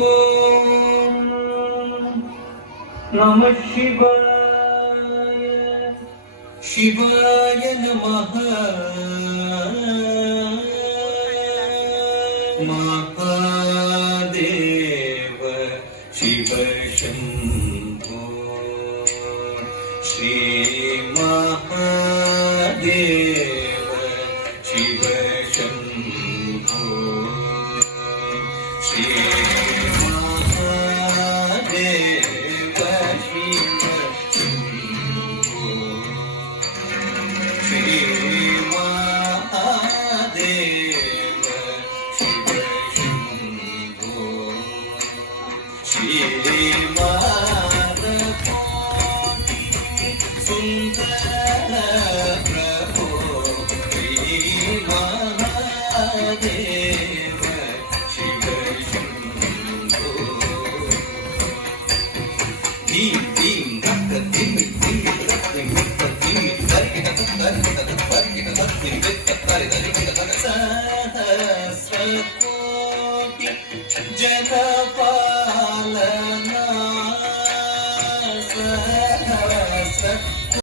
ಓಂ ನಮಃ ಶಿವಾಯ. ಶಿವಾಯ ನಮಃ. ಮಹಾದೇವ ಶಿವ ಶಂಭೋ. ಶ್ರೀ ಮಹಾದೇವ ಶಿವ ಶಂಭೋ. ಶ್ರೀ ಮಹಾದೇವ ಶಿವ ಶಂಭೋ. ಶ್ರೀ ಮಹಾದೇವ ಶಿವ ಶಂಭೋ. ಶ್ರೀ ಸುಂದರ ಪ್ರಭೋ. ಶ್ರೀ ಮಹಾದೇವ ಶಿವ ಶಂಭೋ. ಧೀಂ ಧೀಂ ಧಕ್ಕ ಧಿಮ್ಮಿ ಧಿಮ್ಮಿ ಧಿಮ್ಮಿ ಧಿಮ್ಮಿ ಧರಿಗಿಟ ಧರಿಗಿಟ ಧರಿಗಿಟ ಧರಿಗಿಟ ಧರಿಗಿಟ ಸಹಸ್ರ ಕೋಟಿ ಜನಪಾಲನಾ